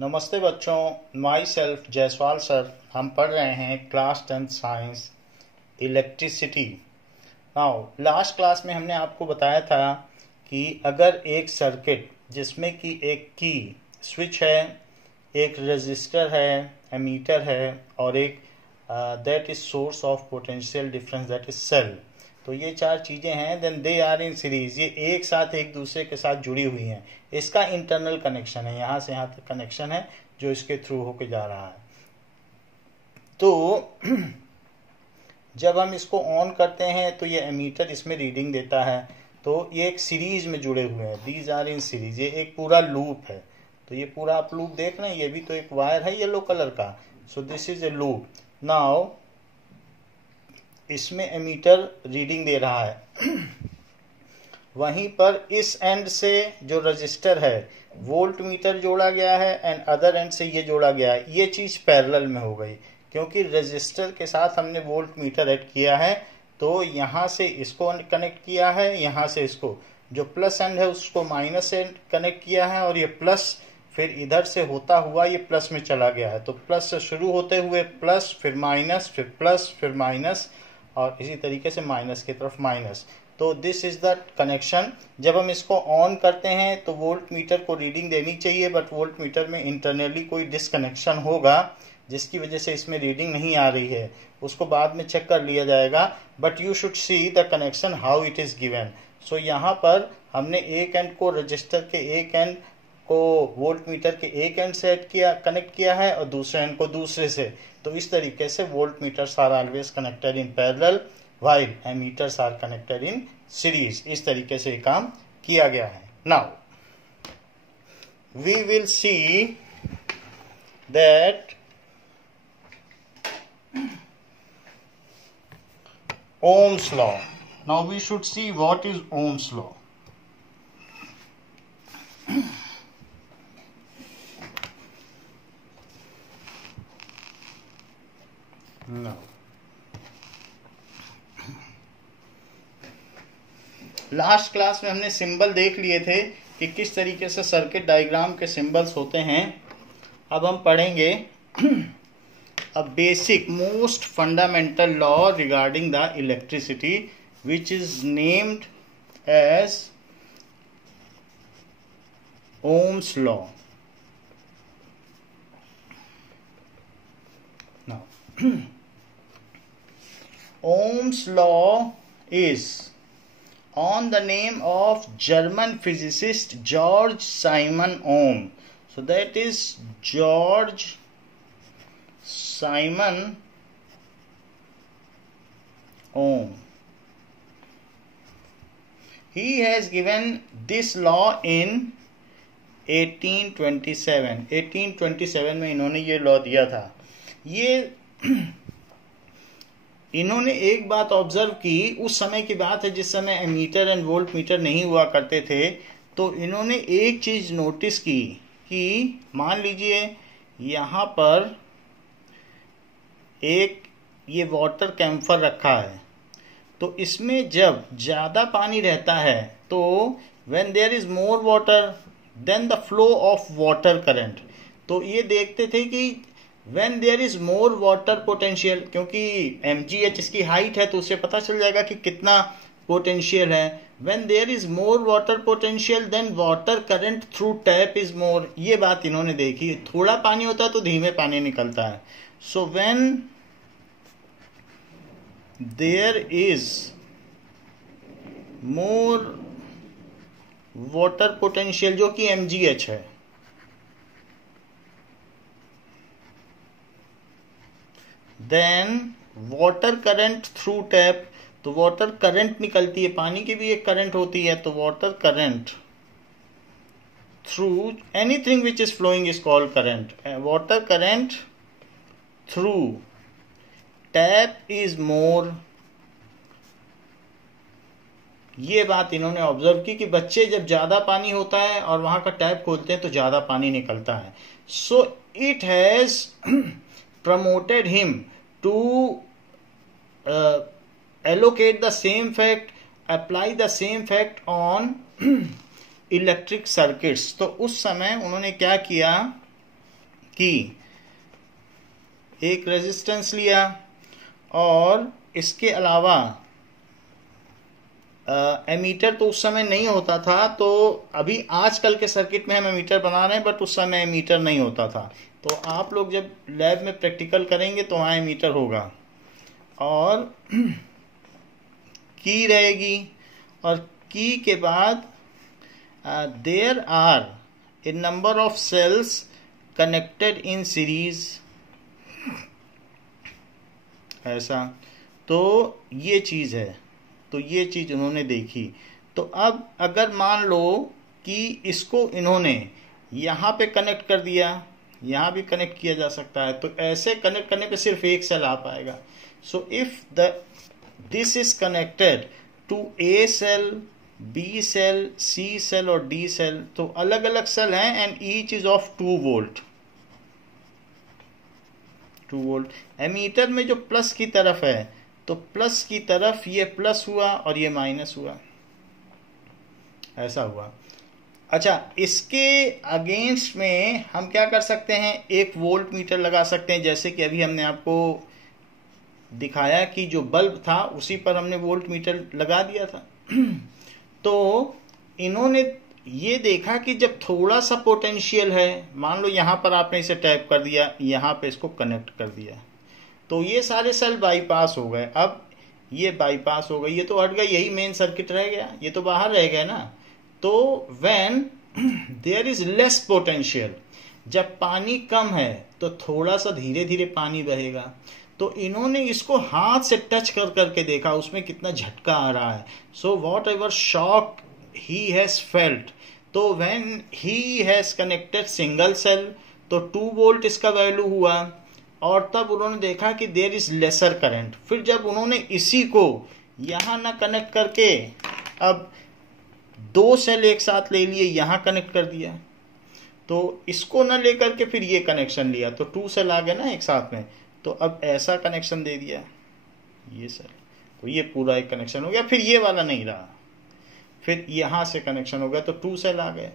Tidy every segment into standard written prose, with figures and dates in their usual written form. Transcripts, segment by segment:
नमस्ते बच्चों, my self Jaiswal sir. हम पढ़ रहे हैं class 10 science electricity. Now last class में हमने आपको बताया था कि अगर एक सर्किट जिसमें कि एक की स्विच है, एक रजिस्टर है, एमीटर है और एक that is source of potential difference that is cell, तो ये चार चीजें हैं। Then they are in series, ये एक साथ एक दूसरे के साथ जुड़ी हुई हैं। इसका इंटरनल कनेक्शन है, यहां से यहां तक कनेक्शन है जो इसके थ्रू होके जा रहा है। तो जब हम इसको ऑन करते हैं तो ये एमीटर इसमें रीडिंग देता है। तो ये एक सीरीज में जुड़े हुए हैं, दीज आर इन सीरीज। ये एक पूरा लूप है। तो ये पूरा आप लूप देख रहे हैं, ये भी तो एक वायर है येलो कलर का। So this is a loop. Now इसमें एमीटर रीडिंग दे रहा है। वहीं पर इस एंड से जो रजिस्टर है वोल्ट मीटर जोड़ा गया है एंड अदर एंड से ये जोड़ा गया है। ये चीज पैरेलल में हो गई क्योंकि रजिस्टर के साथ हमने वोल्ट मीटर ऐड किया है। तो यहां से इसको कनेक्ट किया है, यहां से इसको जो प्लस एंड है उसको माइनस से कनेक्ट किया है और ये प्लस फिर इधर से होता हुआ ये प्लस में चला गया है। तो प्लस से शुरू होते हुए प्लस, फिर माइनस, फिर प्लस, फिर माइनस और इसी तरीके से माइनस की तरफ माइनस। तो दिस इज द कनेक्शन। जब हम इसको ऑन करते हैं तो वोल्ट मीटर को रीडिंग देनी चाहिए, बट वोल्ट मीटर में इंटरनली कोई डिसकनेक्शन होगा जिसकी वजह से इसमें रीडिंग नहीं आ रही है। उसको बाद में चेक कर लिया जाएगा, but you should see the connection how it is given. So यहाँ पर हमने एक एंड को रजिस्टर के एक एंड को वोल्ट मीटर के एक एंड से कनेक्ट किया है और दूसरे एंड को दूसरे से। तो इस तरीके से volt meters are always connected in parallel while ammeters are connected in series. इस तरीके से काम किया गया है। Now we will see that Ohm's law. Now we should see what is Ohm's law. No. Last class में हमने symbol देख लिए थे कि किस तरीके से सर्किट डायग्राम के सिंबल्स होते हैं। अब हम पढ़ेंगे a basic most fundamental law regarding the electricity which is named as Ohm's law. Now Ohm's law is on the name of German physicist George Simon Ohm. So that is George Simon Ohm. He has given this law in 1827. 1827 में इन्होंने ये law दिया था। ये इन्होंने एक बात observe की, उस समय की बात है जिस समय एमीटर एंड वोल्ट मीटर नहीं हुआ करते थे। तो इन्होंने एक चीज नोटिस की कि मान लीजिए यहाँ पर एक ये वाटर कैम्फर रखा है, तो इसमें जब ज्यादा पानी रहता है तो when there is more water then the flow of water current. तो ये देखते थे कि when there is more water potential, क्योंकि mgh इसकी हाइट है तो उससे पता चल जाएगा कि कितना पोटेंशियल है। When there is more water potential then water current through tap is more. ये बात इन्होंने देखी। थोड़ा पानी होता है तो धीमे पानी निकलता है। So when there is more water potential जो कि mgh है, then water current through tap, तो वाटर करंट निकलती है, पानी की भी एक करंट होती है। तो water current through anything which is following is called current. Water current through tap is more। ये बात इन्होंने ऑब्जर्व की कि बच्चे जब ज्यादा पानी होता है और वहां का टैप खोलते हैं तो ज्यादा पानी निकलता है। So it has promoted him to allocate the same fact, apply the same fact on electric circuits. तो उस समय उन्होंने क्या किया कि एक रेजिस्टेंस लिया और इसके अलावा एमीटर तो उस समय नहीं होता था, तो अभी आजकल के सर्किट में हम एमीटर बना रहे हैं, बट उस समय एमीटर नहीं होता था। तो आप लोग जब लैब में प्रैक्टिकल करेंगे तो वहाँ एमीटर होगा और की रहेगी, और की के बाद there are a number of cells connected in series, ऐसा। तो ये चीज़ है, तो ये चीज़ उन्होंने देखी। तो अब अगर मान लो कि इसको इन्होंने यहाँ पे कनेक्ट कर दिया, यहाँ भी कनेक्ट किया जा सकता है, तो ऐसे कनेक्ट करने पे सिर्फ एक सेल आ पाएगा। So if this is connected to A cell, B cell, C cell और डी सेल, तो अलग अलग सेल हैं and each is of 2 volt. 2 volt ammeter में जो प्लस की तरफ है, तो प्लस की तरफ ये प्लस हुआ और ये माइनस हुआ, ऐसा हुआ। अच्छा, इसके अगेंस्ट में हम क्या कर सकते हैं, एक वोल्ट मीटर लगा सकते हैं, जैसे कि अभी हमने आपको दिखाया कि जो बल्ब था उसी पर हमने वोल्ट मीटर लगा दिया था। तो इन्होंने ये देखा कि जब थोड़ा सा पोटेंशियल है, मान लो यहाँ पर आपने इसे टैप कर दिया, यहाँ पे इसको कनेक्ट कर दिया, तो ये सारे सेल बाईपास हो गए। अब ये बाईपास हो गई, ये तो हट गई, यही मेन सर्किट रह गया, ये तो बाहर रह गया ना। तो when there is less potential, जब पानी कम है तो थोड़ा सा धीरे धीरे पानी बहेगा। तो इन्होंने इसको हाथ से टच कर करके देखा उसमें कितना झटका आ रहा है। So whatever shock he has felt, तो when he has connected single cell, तो 2 वोल्ट इसका वैल्यू हुआ, और तब उन्होंने देखा कि देयर इज लेसर करंट। फिर जब उन्होंने इसी को यहाँ ना कनेक्ट करके अब 2 सेल एक साथ ले लिए, यहाँ कनेक्ट कर दिया, तो इसको ना लेकर के फिर ये कनेक्शन लिया, तो 2 सेल आ गए ना एक साथ में, तो अब ऐसा कनेक्शन दे दिया ये सेल, तो ये पूरा एक कनेक्शन हो गया। फिर ये वाला नहीं रहा, फिर यहाँ से कनेक्शन हो गया, तो 2 सेल आ गए।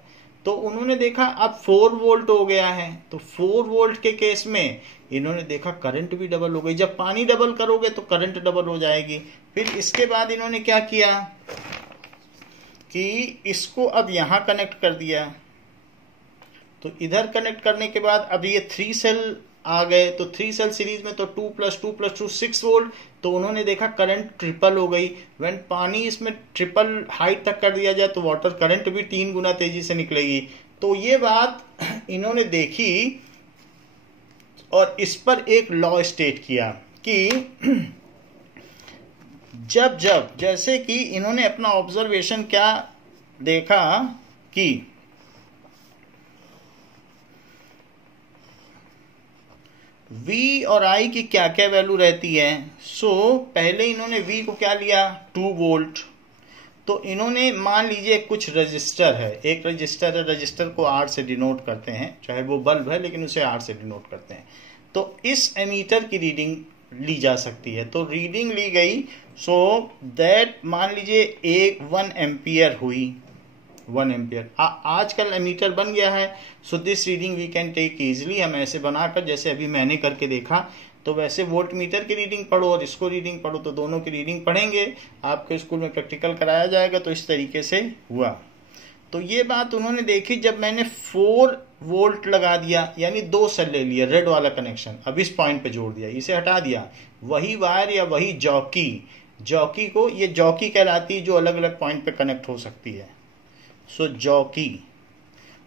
तो उन्होंने देखा अब 4 वोल्ट हो गया है, तो 4 वोल्ट के केस में इन्होंने देखा करंट भी डबल हो गई। जब पानी डबल करोगे तो करंट डबल हो जाएगी। फिर इसके बाद इन्होंने क्या किया कि इसको अब यहाँ कनेक्ट कर दिया, तो इधर कनेक्ट करने के बाद अब ये 3 सेल आ गए, तो 3 सेल सीरीज में, तो 2 + 2 + 2 6 वोल्ट। तो उन्होंने देखा करंट ट्रिपल हो गई। व्हेन पानी इसमें ट्रिपल हाइट तक कर दिया जाए तो वाटर करंट भी 3 गुना तेजी से निकलेगी। तो ये बात इन्होंने देखी और इस पर एक लॉ स्टेट किया कि जब जब, जैसे कि इन्होंने अपना ऑब्जर्वेशन क्या देखा कि V और I की क्या क्या वैल्यू रहती है। सो पहले इन्होंने V को क्या लिया, 2 वोल्ट। तो इन्होंने मान लीजिए कुछ रजिस्टर है, एक रजिस्टर है, रजिस्टर को R से डिनोट करते हैं, चाहे वो बल्ब है लेकिन उसे R से डिनोट करते हैं। तो इस एमीटर की रीडिंग ली जा सकती है, तो रीडिंग ली गई। सो दैट मान लीजिए 1 एम्पियर हुई, 1 एम्पियर। आजकल एमीटर बन गया है, so this reading we can take easily. हम ऐसे बनाकर, जैसे अभी मैंने करके देखा, तो वैसे वोल्ट मीटर की रीडिंग पढ़ो और इसको रीडिंग पढ़ो, तो दोनों की रीडिंग पढ़ेंगे। आपके स्कूल में प्रैक्टिकल कराया जाएगा, तो इस तरीके से हुआ। तो ये बात उन्होंने देखी जब मैंने 4 वोल्ट लगा दिया, यानी 2 सेल ले लिया, रेड वाला कनेक्शन, अब इस पॉइंट पे जोड़ दिया, इसे हटा दिया, वही वायर या वही जॉकी को, ये जॉकी कहलाती है जो अलग अलग पॉइंट पे कनेक्ट हो सकती है। सो जॉकी,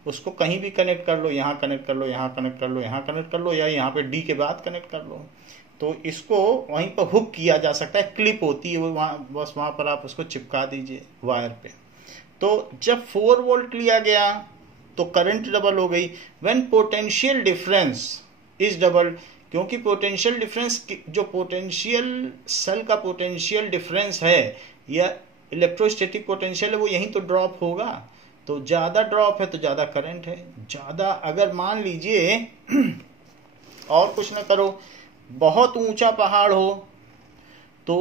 उसको कहीं भी कनेक्ट कर लो, यहाँ कनेक्ट कर लो, यहाँ कनेक्ट कर लो, यहाँ कनेक्ट कर लो, या यहाँ पे डी के बाद कनेक्ट कर लो। तो इसको वहीं पर हुक किया जा सकता है, क्लिप होती है वो, वहाँ बस वहाँ पर आप उसको चिपका दीजिए वायर पे। तो जब 4 वोल्ट लिया गया तो करंट डबल हो गई। When potential difference is double, क्योंकि पोटेंशियल डिफरेंस, जो पोटेंशियल सेल का पोटेंशियल डिफरेंस है या इलेक्ट्रोस्टैटिक पोटेंशियल है, वो यहीं तो ड्रॉप होगा। तो ज़्यादा ड्रॉप है तो ज़्यादा करंट है। ज़्यादा, अगर मान लीजिए और कुछ ना करो, बहुत ऊंचा पहाड़ हो तो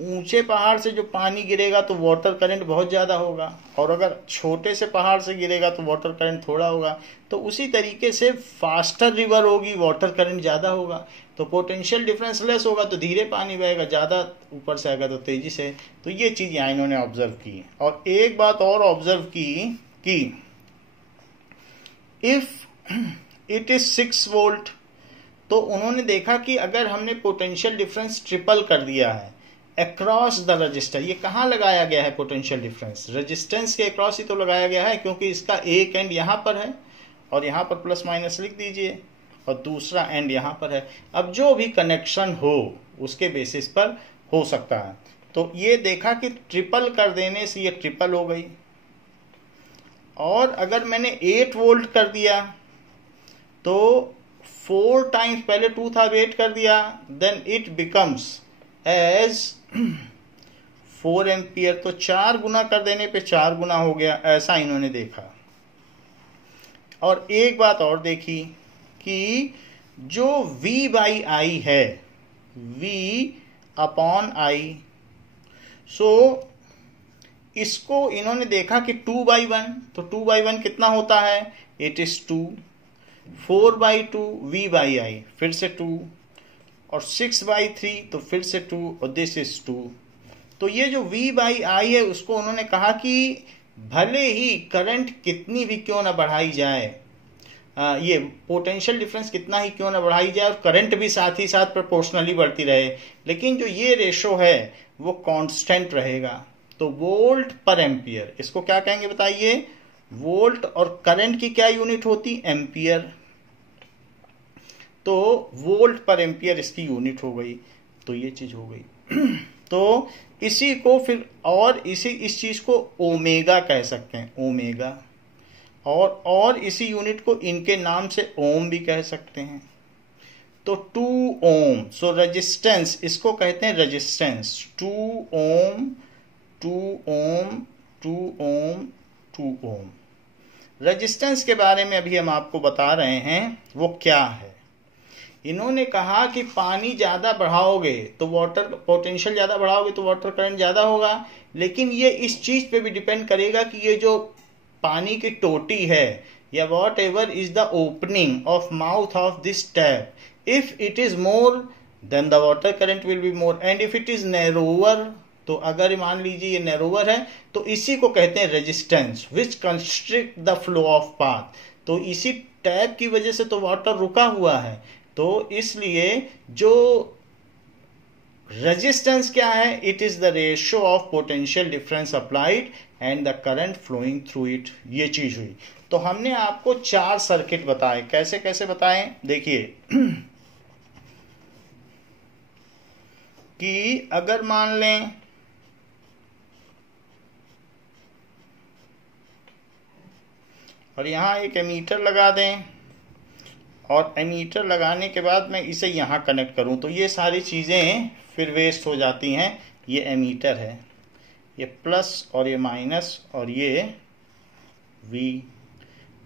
ऊंचे पहाड़ से जो पानी गिरेगा तो वाटर करंट बहुत ज़्यादा होगा, और अगर छोटे से पहाड़ से गिरेगा तो वाटर करंट थोड़ा होगा। तो उसी तरीके से फास्टर रिवर होगी, वाटर करंट ज़्यादा होगा, तो पोटेंशियल डिफरेंस लेस होगा, तो धीरे पानी बहेगा, ज़्यादा ऊपर से आएगा तो तेज़ी से। तो ये चीज़ यहाँ इन्होंने ऑब्जर्व की। और एक बात और ऑब्जर्व की कि इफ़ इट इज़ 6 वोल्ट, तो उन्होंने देखा कि अगर हमने पोटेंशियल डिफरेंस ट्रिपल कर दिया है अक्रॉस द रजिस्टर, ये कहाँ लगाया गया है पोटेंशियल डिफरेंस? रेजिस्टेंस के अक्रॉस ही तो लगाया गया है, क्योंकि इसका एक एंड यहाँ पर है और यहाँ पर प्लस माइनस लिख दीजिए, और दूसरा एंड यहाँ पर है। अब जो भी कनेक्शन हो उसके बेसिस पर हो सकता है। तो ये देखा कि ट्रिपल कर देने से ये ट्रिपल हो गई, और अगर मैंने 8 वोल्ट कर दिया तो 4 टाइम्स, पहले 2 था 8 कर दिया, then it becomes as 4 ampere. तो 4 गुना कर देने पे 4 गुना हो गया, ऐसा इन्होंने देखा। और एक बात और देखी कि जो V बाई आई है, V अपॉन आई, सो इसको इन्होंने देखा कि 2/1, तो 2/1 कितना होता है? It is 2। 4/2 V by I, फिर से 2, और 6/3 तो फिर से 2, और दिस इज 2। तो ये जो V बाई आई है उसको उन्होंने कहा कि भले ही करंट कितनी भी क्यों ना बढ़ाई जाए, ये पोटेंशियल डिफरेंस कितना ही क्यों ना बढ़ाई जाए, और करंट भी साथ ही साथ प्रोपोर्शनली बढ़ती रहे, लेकिन जो ये रेशो है वो कांस्टेंट रहेगा। तो वोल्ट पर एम्पियर, इसको क्या कहेंगे बताइए? वोल्ट, और करंट की क्या यूनिट होती? एम्पियर। तो वोल्ट पर एम्पियर इसकी यूनिट हो गई। तो ये चीज हो गई। तो इसी को फिर और इस चीज को ओमेगा कह सकते हैं, ओमेगा, और इसी यूनिट को इनके नाम से ओम भी कह सकते हैं। तो 2 ओम, सो रेजिस्टेंस, इसको कहते हैं रेजिस्टेंस। 2 ओम, 2 ओम, 2 ओम, 2 ओम। रेजिस्टेंस के बारे में अभी हम आपको बता रहे हैं वो क्या है। इन्होंने कहा कि पानी ज़्यादा बढ़ाओगे तो वाटर पोटेंशियल ज़्यादा बढ़ाओगे तो वाटर करंट ज़्यादा होगा, लेकिन ये इस चीज़ पे भी डिपेंड करेगा कि ये जो पानी की टोटी है या what ever is the opening of mouth of this tap, if it is more than the water current will be more, and if it is narrower, तो अगर मान लीजिए ये नैरोवर है तो इसी को कहते हैं resistance which constrict the flow of path. तो इसी टैप की वजह से तो वाटर रुका हुआ है, तो इसलिए जो रेजिस्टेंस क्या है? It is the ratio of potential difference applied and the current flowing through it. ये चीज हुई। तो हमने आपको 4 सर्किट बताए। कैसे कैसे बताएं? देखिए कि अगर मान लें और यहां एक एमीटर लगा दें, और एमीटर लगाने के बाद मैं इसे यहाँ कनेक्ट करूँ, तो ये सारी चीज़ें फिर वेस्ट हो जाती हैं। ये एमीटर है, ये प्लस और ये माइनस और ये V।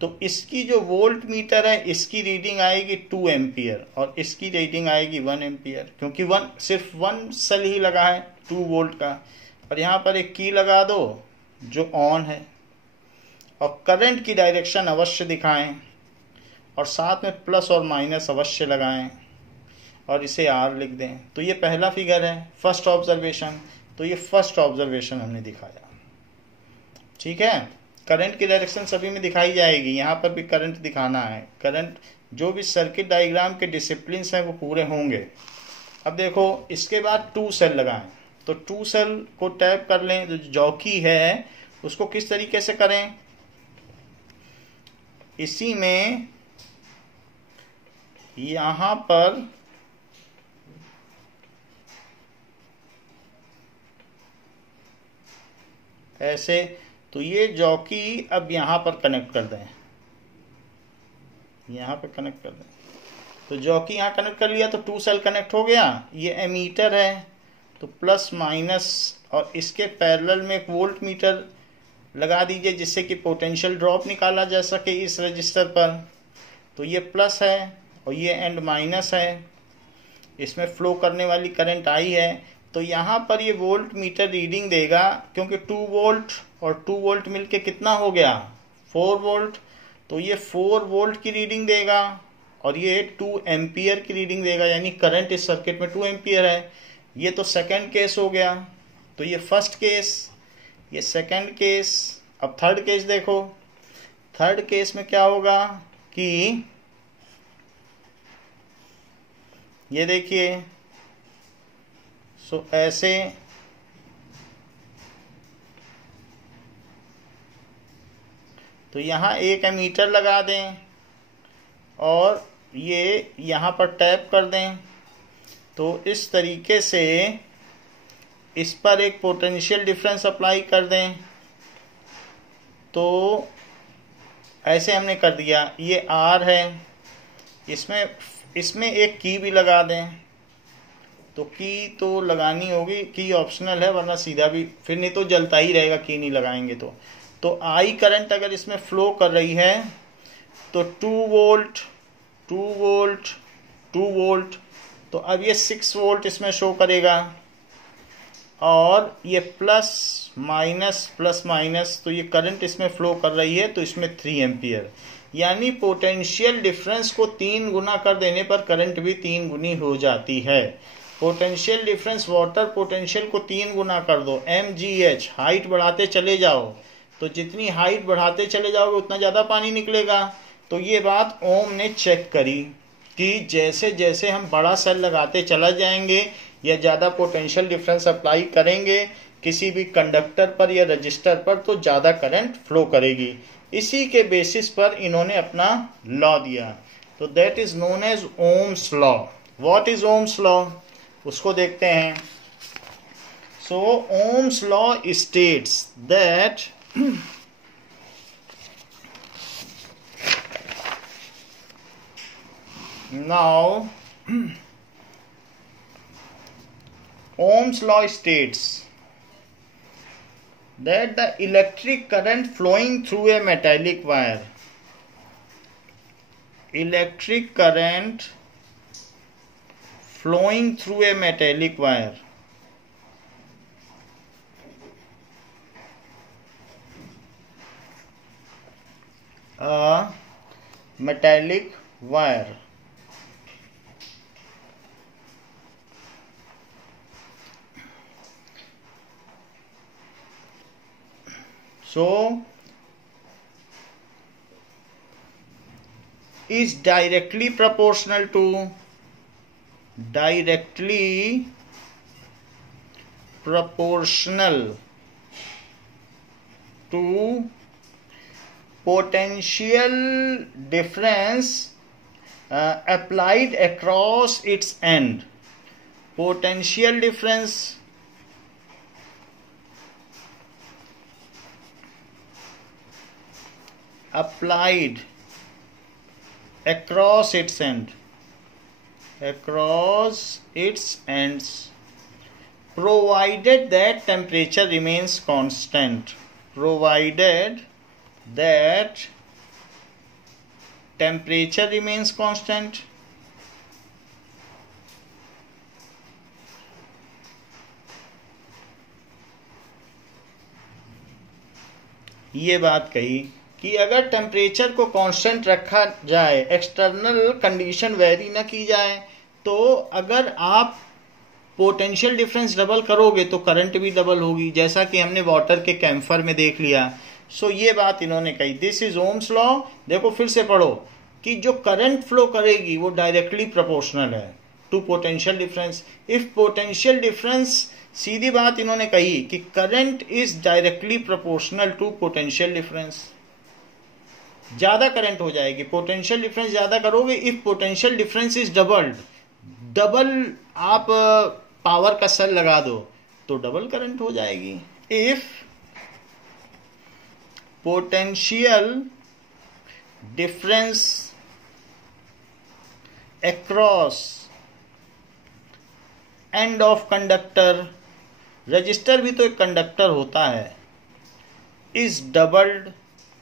तो इसकी जो वोल्ट मीटर है इसकी रीडिंग आएगी 2 एम्पियर और इसकी रीडिंग आएगी 1 एम्पियर, क्योंकि सिर्फ 1 सेल ही लगा है 2 वोल्ट का। और यहाँ पर एक की लगा दो जो ऑन है, और करंट की डायरेक्शन अवश्य दिखाएं, और साथ में प्लस और माइनस अवश्य लगाएं, और इसे R लिख दें। तो ये पहला फिगर है, फर्स्ट ऑब्जर्वेशन। तो ये फर्स्ट ऑब्जर्वेशन हमने दिखाया, ठीक है। करंट की डायरेक्शन सभी में दिखाई जाएगी, यहाँ पर भी करंट दिखाना है। करंट जो भी सर्किट डायग्राम के डिसिप्लिन हैं वो पूरे होंगे। अब देखो इसके बाद 2 सेल लगाएं, तो 2 सेल को टैप कर लें। जो जॉकी है उसको किस तरीके से करें? इसी में यहां पर ऐसे, तो ये जॉकी अब यहां पर कनेक्ट कर दें, यहां पर कनेक्ट कर दें। तो जॉकी यहां कनेक्ट कर लिया तो 2 सेल कनेक्ट हो गया। ये एमीटर है तो प्लस माइनस, और इसके पैरेलल में एक वोल्ट मीटर लगा दीजिए जिससे कि पोटेंशियल ड्रॉप निकाला जा सके इस रजिस्टर पर। तो ये प्लस है और ये एंड माइनस है, इसमें फ्लो करने वाली करंट आई है। तो यहाँ पर ये वोल्ट मीटर रीडिंग देगा, क्योंकि 2 वोल्ट और 2 वोल्ट मिलके कितना हो गया 4 वोल्ट, तो ये 4 वोल्ट की रीडिंग देगा और ये 2 एम्पियर की रीडिंग देगा, यानी करंट इस सर्किट में 2 एम्पियर है। ये तो सेकंड केस हो गया, तो ये फर्स्ट केस, ये सेकंड केस। अब थर्ड केस देखो, थर्ड केस में क्या होगा कि ये देखिए, सो ऐसे तो यहाँ एक एमीटर लगा दें और ये यहाँ पर टैप कर दें, तो इस तरीके से इस पर एक पोटेंशियल डिफरेंस अप्लाई कर दें। तो ऐसे हमने कर दिया, ये R है, इसमें एक की भी लगा दें, तो की तो लगानी होगी, की ऑप्शनल है, वरना सीधा भी फिर नहीं तो जलता ही रहेगा की नहीं लगाएंगे तो आई करंट अगर इसमें फ्लो कर रही है तो 2 वोल्ट 2 वोल्ट 2 वोल्ट, तो अब ये 6 वोल्ट इसमें शो करेगा, और ये प्लस माइनस, तो ये करंट इसमें फ्लो कर रही है, तो इसमें 3 एम्पियर, यानी पोटेंशियल डिफरेंस को 3 गुना कर देने पर करंट भी 3 गुनी हो जाती है। पोटेंशियल डिफरेंस वाटर पोटेंशियल को 3 गुना कर दो, mgh, हाइट बढ़ाते चले जाओ, तो जितनी हाइट बढ़ाते चले जाओगे उतना ज़्यादा पानी निकलेगा। तो ये बात ओम ने चेक करी कि जैसे जैसे हम बड़ा सेल लगाते चला जाएंगे या ज़्यादा पोटेंशियल डिफरेंस अप्लाई करेंगे किसी भी कंडक्टर पर या रजिस्टर पर, तो ज़्यादा करंट फ्लो करेगी। इसी के बेसिस पर इन्होंने अपना लॉ दिया, तो that is known as Ohm's law. What is Ohm's law, उसको देखते हैं। So Ohm's law states that now Ohm's law states that the electric current flowing through a metallic wire, electric current flowing through a metallic wire, a metallic wire, so is directly proportional to potential difference applied across its end. Potential difference applied across its ends, provided that temperature remains constant. Provided that temperature remains constant. ये बात कही कि अगर temperature को constant रखा जाए, external condition very न की जाए, तो अगर आप पोटेंशियल डिफरेंस डबल करोगे तो करंट भी डबल होगी, जैसा कि हमने वाटर के कैम्फर में देख लिया। सो ये बात इन्होंने कही, दिस इज ओम्स लॉ। देखो फिर से पढ़ो कि जो करंट फ्लो करेगी वो डायरेक्टली प्रोपोर्शनल है to potential difference. If potential difference, सीधी बात इन्होंने कही कि current is directly proportional to potential difference. ज्यादा करंट हो जाएगी, पोटेंशियल डिफरेंस ज्यादा करोगे। If potential difference is doubled, double आप पावर का सेल लगा दो तो डबल करंट हो जाएगी। If potential difference across end of conductor, resistor भी तो एक कंडक्टर होता है, इज डबल्ड,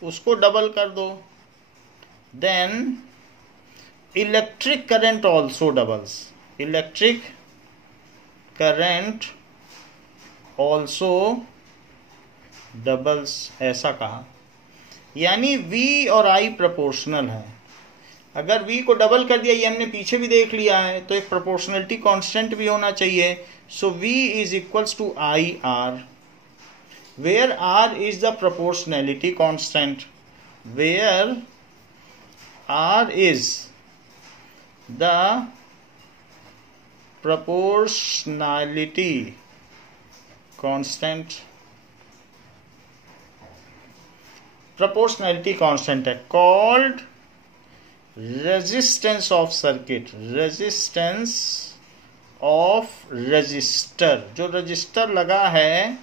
उसको डबल कर दो, then electric current also doubles. Electric current also doubles, ऐसा कहा। यानी V और I प्रोपोर्शनल है। अगर V को डबल कर दिया, ये हमने पीछे भी देख लिया है, तो एक प्रोपोर्शनलिटी कांस्टेंट भी होना चाहिए। So V is equals to IR, where R is the proportionality constant, where R is the proportionality constant, proportionality constant है, called resistance of circuit, resistance of resistor। जो रजिस्टर लगा है,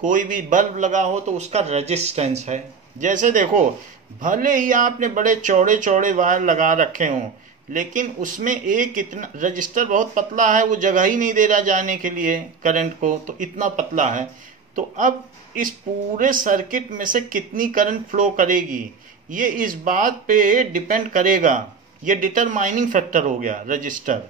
कोई भी बल्ब लगा हो तो उसका रेजिस्टेंस है। जैसे देखो, भले ही आपने बड़े चौड़े चौड़े वायर लगा रखे हों, लेकिन उसमें एक इतना रजिस्टर बहुत पतला है, वो जगह ही नहीं दे रहा जाने के लिए करंट को, तो इतना पतला है। तो अब इस पूरे सर्किट में से कितनी करंट फ्लो करेगी, ये इस बात पे डिपेंड करेगा। ये डिटरमाइनिंग फैक्टर हो गया रजिस्टर।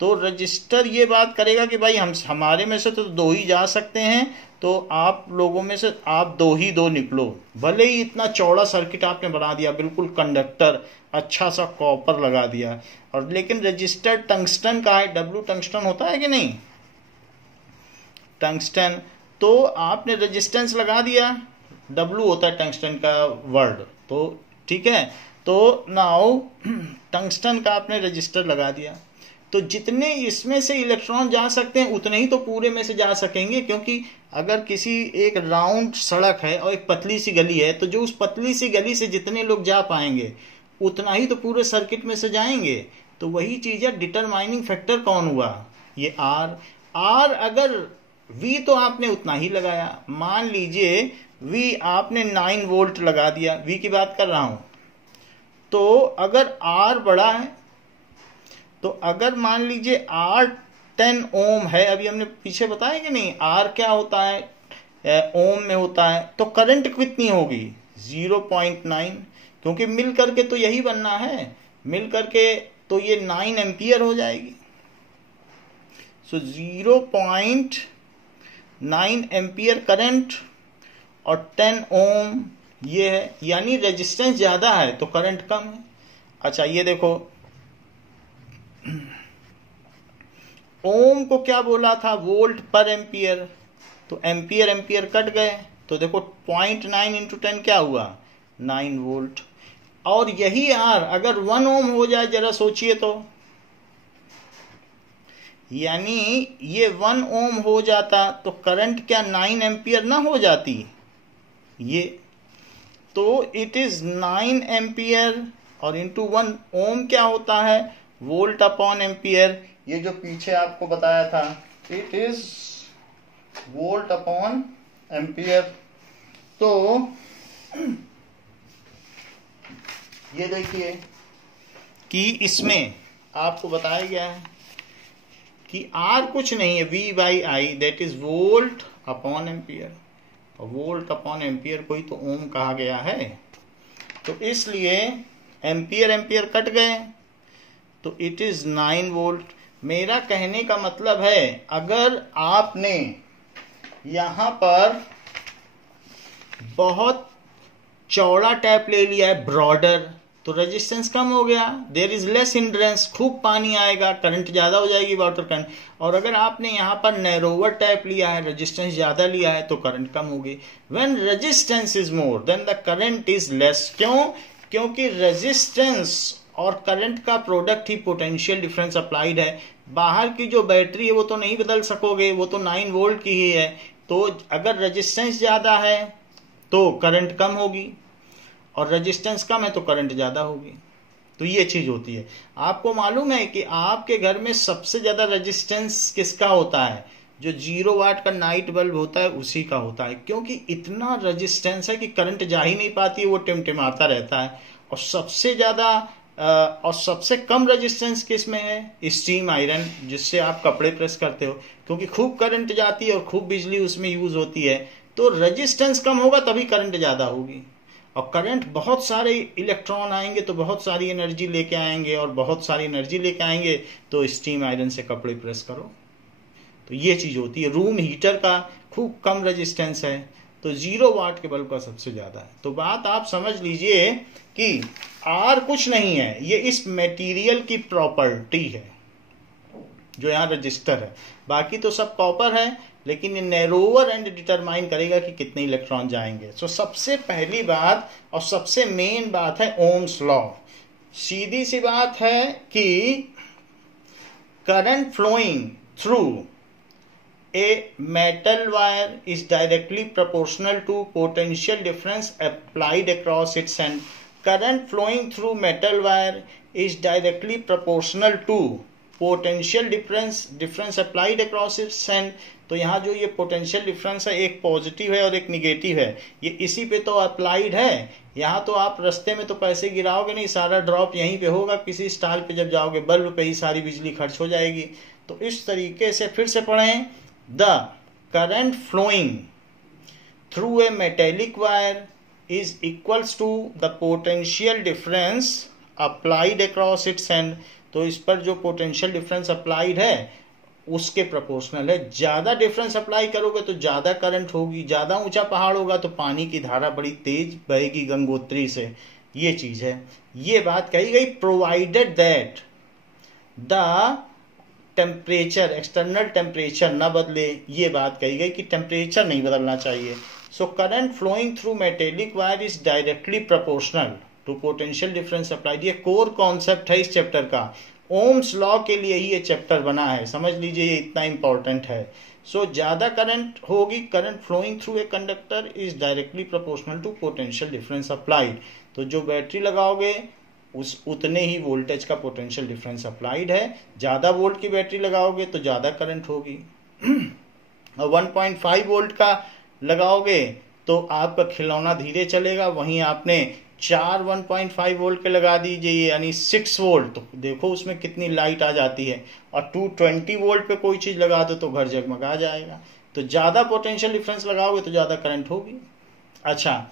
तो रजिस्टर ये बात करेगा कि भाई हमारे में से तो दो ही जा सकते हैं, तो आप लोगों में से आप दो निकलो। भले ही इतना चौड़ा सर्किट आपने बना दिया, बिल्कुल कंडक्टर अच्छा सा कॉपर लगा दिया, और लेकिन रजिस्टर टंगस्टन का है। W टंगस्टन होता है कि नहीं, टंगस्टन। तो आपने रेजिस्टेंस लगा दिया, W होता है टंगस्टन का वर्ड, तो ठीक है। तो नाउ टंगस्टन का आपने रजिस्टर लगा दिया, तो जितने इसमें से इलेक्ट्रॉन जा सकते हैं उतने ही तो पूरे में से जा सकेंगे, क्योंकि अगर किसी एक राउंड सड़क है और एक पतली सी गली है, तो जो उस पतली सी गली से जितने लोग जा पाएंगे उतना ही तो पूरे सर्किट में से जाएंगे। तो वही चीज है, डिटरमाइनिंग फैक्टर कौन हुआ, ये R। अगर V तो आपने उतना ही लगाया, मान लीजिए V आपने 9 वोल्ट लगा दिया, V की बात कर रहा हूं। तो अगर R बड़ा है, तो अगर मान लीजिए R 10 ओम है, अभी हमने पीछे बताया कि नहीं, R क्या होता है, ओम में होता है, तो करंट कितनी होगी 0.9, क्योंकि मिल करके तो यही बनना है, मिल करके तो ये 9 एम्पियर हो जाएगी। सो 0.9 एम्पियर करंट और 10 ओम ये है, यानी रेजिस्टेंस ज्यादा है तो करंट कम है। अच्छा ये देखो, ओम को क्या बोला था, वोल्ट पर एम्पियर, तो एम्पियर एम्पियर कट गए, तो देखो 0.9 इंटू 10 क्या हुआ, 9 वोल्ट। और यही R अगर 1 ओम हो जाए, जरा सोचिए तो, यानी ये 1 ओम हो जाता तो करंट क्या 9 एम्पियर ना हो जाती ये, तो इट इज 9 एम्पियर और इंटू 1 ओम क्या होता है, वोल्ट अपॉन एम्पियर। ये जो पीछे आपको बताया था, it is volt upon ampere. तो ये देखिए कि इसमें आपको बताया गया है कि R कुछ नहीं है, V/I, that is volt upon ampere, और वोल्ट अपॉन एम्पियर को ही तो ओम कहा गया है। तो इसलिए एम्पियर एम्पियर कट गए, तो इट इज 9 वोल्ट। मेरा कहने का मतलब है, अगर आपने यहां पर बहुत चौड़ा टैप ले लिया है, ब्रॉडर, तो रेजिस्टेंस कम हो गया, देयर इज लेस हिंड्रेंस, खूब पानी आएगा, करंट ज्यादा हो जाएगी, वाटर करंट। और अगर आपने यहां पर नैरोवर टैप लिया है, रेजिस्टेंस ज्यादा लिया है, तो करंट कम होगी। When resistance is more than the current is less. क्यों, क्योंकि रेजिस्टेंस और करंट का प्रोडक्ट ही पोटेंशियल डिफरेंस अप्लाइड है। बाहर की जो बैटरी है वो तो नहीं बदल सकोगे, वो तो 9 वोल्ट की ही है। तो अगर रेजिस्टेंस ज्यादा है तो करंट कम होगी, और रेजिस्टेंस कम है तो करंट ज्यादा होगी। तो ये चीज होती है। आपको मालूम है कि आपके घर में सबसे ज्यादा रेजिस्टेंस किसका होता है, जो 0 वाट का नाइट बल्ब होता है उसी का होता है, क्योंकि इतना रेजिस्टेंस है कि करंट जा ही नहीं पाती है, वो टिमटिमाता रहता है। और सबसे ज्यादा और सबसे कम रेजिस्टेंस किस में है, स्टीम आयरन, जिससे आप कपड़े प्रेस करते हो, क्योंकि खूब करंट जाती है और खूब बिजली उसमें यूज होती है। तो रेजिस्टेंस कम होगा तभी करंट ज्यादा होगी, और करंट बहुत सारे इलेक्ट्रॉन आएंगे तो बहुत सारी एनर्जी लेके आएंगे, और बहुत सारी एनर्जी लेके आएंगे तो स्टीम आयरन से कपड़े प्रेस करो। तो ये चीज होती है। रूम हीटर का खूब कम रेजिस्टेंस है, तो 0 वाट के बल्ब का सबसे ज्यादा है। तो बात आप समझ लीजिए कि आर कुछ नहीं है, ये इस मटेरियल की प्रॉपर्टी है जो यहाँ रजिस्टर है, बाकी तो सब कॉपर है, लेकिन ये नैरोवर एंड डिटरमाइन करेगा कि कितने इलेक्ट्रॉन जाएंगे। सो सबसे पहली बात और सबसे मेन बात है ओम्स लॉ। सीधी सी बात है कि current flowing through a metal wire is directly proportional to potential difference applied across its end. Current flowing through metal wire is directly proportional to potential difference applied across its end. तो यहाँ जो ये potential difference है, एक positive है और एक negative है, ये इसी पे तो अप्लाइड है। यहाँ तो आप रास्ते में तो पैसे गिराओगे नहीं, सारा ड्रॉप यहीं पे होगा, किसी स्टॉल पे जब जाओगे बल्ब पे ही सारी बिजली खर्च हो जाएगी। तो इस तरीके से फिर से पढ़ें, the current flowing through a metallic wire is equals to the potential difference applied across its end. तो इस पर जो पोटेंशियल डिफरेंस अप्लाइड है उसके प्रोपोर्शनल है। ज्यादा डिफरेंस अप्लाई करोगे तो ज्यादा करंट होगी, ज्यादा ऊंचा पहाड़ होगा तो पानी की धारा बड़ी तेज बहेगी गंगोत्री से, ये चीज है। ये बात कही गई provided that the temperature, external temperature न बदले, ये बात कही गई कि टेम्परेचर नहीं बदलना चाहिए। So current flowing through metallic wire is directly proportional to potential difference applied. ये कोर कॉन्सेप्ट है इस चैप्टर का, ओम्स लॉ के लिए ही ये चैप्टर बना है, समझ लीजिए ये इतना इंपॉर्टेंट है। सो ज्यादा करंट होगी, current flowing through a conductor is directly proportional to potential difference applied. तो जो बैटरी लगाओगे उस उतने ही वोल्टेज का पोटेंशियल डिफरेंस अप्लाइड है। ज्यादा वोल्ट की बैटरी लगाओगे तो ज्यादा करंट होगी, और 1.5 वोल्ट का लगाओगे तो आपका खिलौना धीरे चलेगा। वहीं आपने 1.5 वोल्ट के लगा दीजिए यानी 6 वोल्ट, तो देखो उसमें कितनी लाइट आ जाती है। और 220 वोल्ट पे कोई चीज लगा दो तो घर जगमगा जाएगा। तो ज्यादा पोटेंशियल डिफरेंस लगाओगे तो ज्यादा करंट होगी। अच्छा,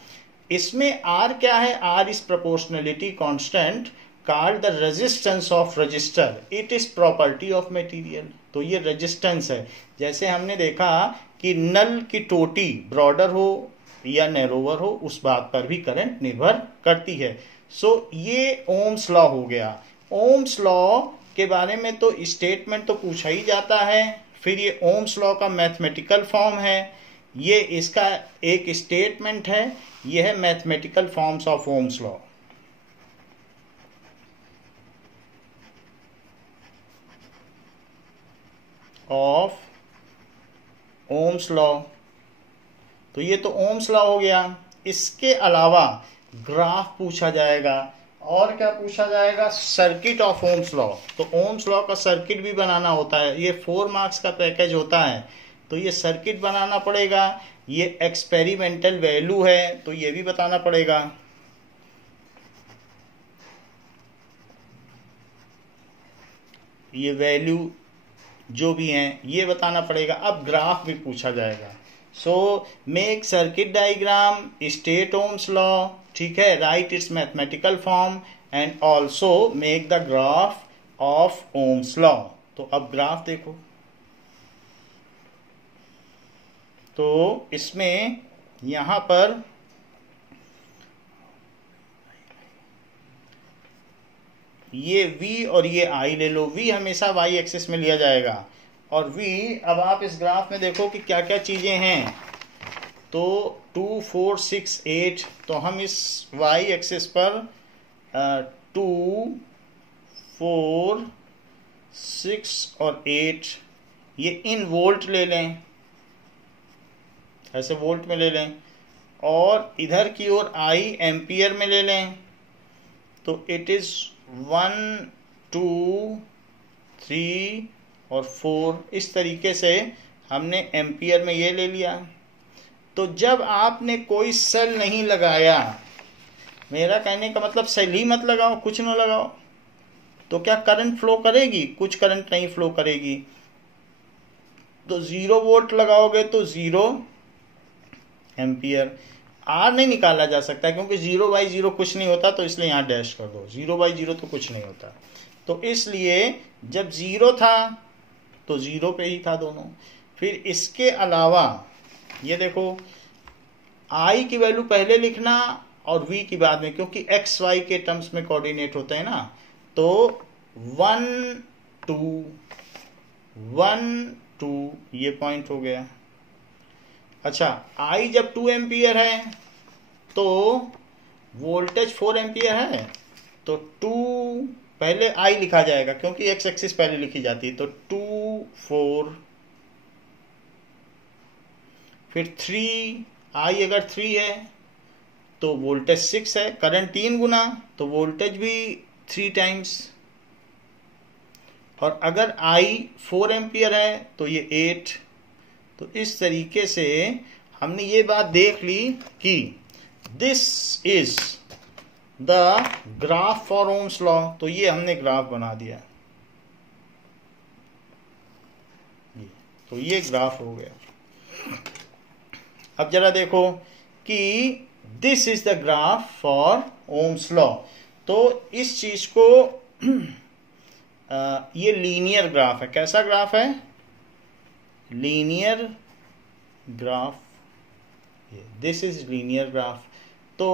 इसमें R क्या है? R is proportionality constant called the resistance of register, it is property of material. तो ये रेजिस्टेंस है। जैसे हमने देखा कि नल की टोटी ब्रॉडर हो या नैरोवर हो, उस बात पर भी करंट निर्भर करती है। सो ये ओम्स लॉ हो गया। ओम्स लॉ के बारे में तो स्टेटमेंट तो पूछा ही जाता है, फिर ये ओम्स लॉ का मैथमेटिकल फॉर्म है, ये इसका एक स्टेटमेंट है, ये है mathematical forms of Ohm's law. Of Ohm's law, तो ये तो ओम्स लॉ हो गया। इसके अलावा ग्राफ पूछा जाएगा, और क्या पूछा जाएगा? Circuit of Ohm's law. तो ओम्स लॉ का सर्किट भी बनाना होता है, ये 4 मार्क्स का पैकेज होता है, तो ये सर्किट बनाना पड़ेगा। ये एक्सपेरिमेंटल वैल्यू है तो ये भी बताना पड़ेगा। ये वैल्यू जो भी हैं ये बताना पड़ेगा। अब ग्राफ भी पूछा जाएगा। So make circuit diagram, state Ohm's law, ठीक है, right it's mathematical form and also make the graph of Ohm's law. तो अब ग्राफ देखो, तो इसमें यहां पर ये V और ये I ले लो। V हमेशा Y एक्सिस में लिया जाएगा और V, अब आप इस ग्राफ में देखो कि क्या क्या चीजें हैं। तो 2, 4, 6, 8, तो हम इस Y एक्सिस पर 2, 4, 6 और 8 ये इन वोल्ट ले लें, ऐसे वोल्ट में ले लें, और इधर की ओर I एम्पियर में ले लें। तो इट इज 1, 2, 3 और 4, इस तरीके से हमने एम्पियर में ये ले लिया। तो जब आपने कोई सेल नहीं लगाया, मेरा कहने का मतलब सेल ही मत लगाओ, कुछ ना लगाओ, तो क्या करंट फ्लो करेगी? कुछ करंट नहीं फ्लो करेगी। तो 0 वोल्ट लगाओगे तो 0 एम्पियर। आर नहीं निकाला जा सकता क्योंकि 0/0 कुछ नहीं होता, तो इसलिए यहाँ डैश कर दो। 0/0 तो कुछ नहीं होता, तो इसलिए जब 0 था तो 0 पे ही था दोनों। फिर इसके अलावा ये देखो I की वैल्यू पहले लिखना और V की बाद में, क्योंकि x y के टर्म्स में कोऑर्डिनेट होते हैं ना। तो 1 2 1 2 ये पॉइंट हो गया। अच्छा I जब 2 एम्पियर है तो वोल्टेज 4 एम्पियर है, तो 2 पहले I लिखा जाएगा क्योंकि एक्स एक्सिस पहले लिखी जाती है। तो 2 4, फिर 3 I अगर 3 है तो वोल्टेज 6 है, करंट 3 गुना तो वोल्टेज भी 3 टाइम्स, और अगर I 4 एम्पियर है तो ये 8। तो इस तरीके से हमने ये बात देख ली कि this is the graph for Ohm's law. तो ये हमने ग्राफ बना दिया, तो ये ग्राफ हो गया। अब जरा देखो कि this is the graph for Ohm's law. तो इस चीज को ये लीनियर ग्राफ है। कैसा ग्राफ है? Linear graph. This is linear graph. तो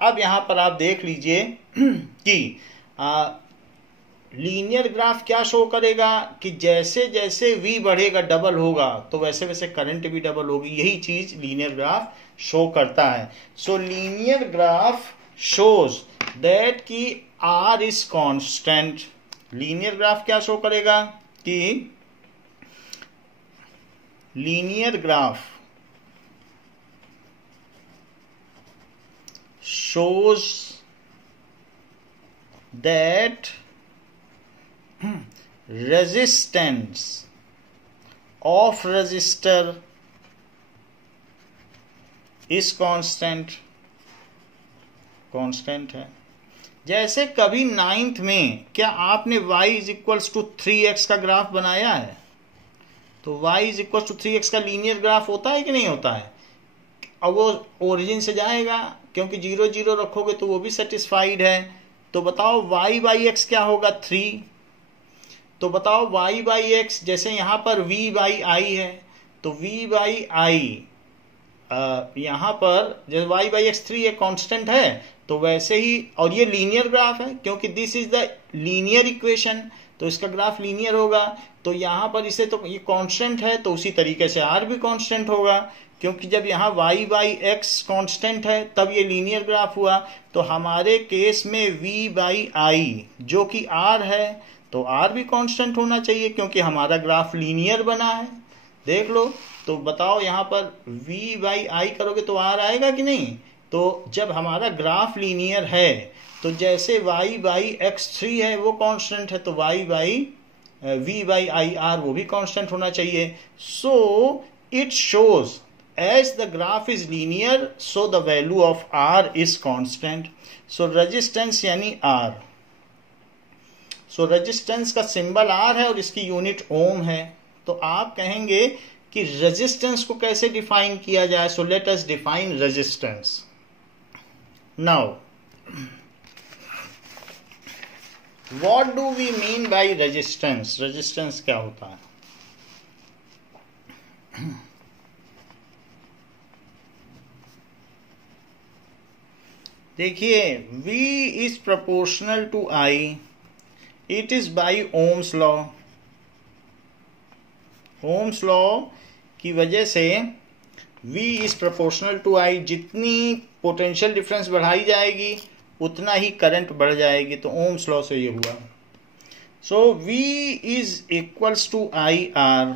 अब यहां पर आप देख लीजिए कि लीनियर ग्राफ क्या शो करेगा कि जैसे जैसे V बढ़ेगा डबल होगा, तो वैसे वैसे करंट भी डबल होगी। यही चीज लीनियर ग्राफ शो करता है। सो लीनियर ग्राफ शोज दैट कि R is constant. Linear graph क्या शो करेगा कि linear graph shows that resistance of resistor is constant है। जैसे कभी 9th में क्या आपने y is equals to 3x का ग्राफ बनाया है? तो y is equals to 3x का लीनियर ग्राफ होता है कि नहीं होता है? अब वो ओरिजिन से जाएगा, क्योंकि 0 0 रखोगे तो वो भी सेटिस्फाइड है। तो बताओ y बाई एक्स क्या होगा? 3। तो बताओ y बाई एक्स, जैसे यहां पर v बाई आई है, तो v बाई आई यहां पर जैसे y बाई एक्स 3 एक कांस्टेंट है, तो वैसे ही, और ये लीनियर ग्राफ है क्योंकि this is the linear equation, तो इसका ग्राफ लीनियर होगा। तो यहां पर इसे, तो ये कांस्टेंट है तो उसी तरीके से r भी कांस्टेंट होगा, क्योंकि जब यहाँ y बाई एक्स कॉन्स्टेंट है तब ये लीनियर ग्राफ हुआ। तो हमारे केस में v बाई आई जो कि r है, तो r भी कांस्टेंट होना चाहिए क्योंकि हमारा ग्राफ लीनियर बना है। देख लो, तो बताओ यहाँ पर v बाई आई करोगे तो r आएगा कि नहीं? तो जब हमारा ग्राफ लीनियर है तो जैसे y बाई एक्स 3 है वो कांस्टेंट है, तो y by v by I r वो भी कांस्टेंट होना चाहिए। So it shows as the graph is linear, so the value of R is constant. So resistance यानी R. So resistance का सिंबल R है और इसकी यूनिट ओम है। तो आप कहेंगे कि रेजिस्टेंस को कैसे डिफाइन किया जाए? So let us define resistance. Now, what do we mean by resistance? Resistance क्या होता है? देखिए, V is proportional to I. It is by Ohm's law. Ohm's law की वजह से V is proportional to I, जितनी पोटेंशियल डिफरेंस बढ़ाई जाएगी उतना ही करंट बढ़ जाएगी। तो Ohm's law से ये हुआ। So V is equals to IR,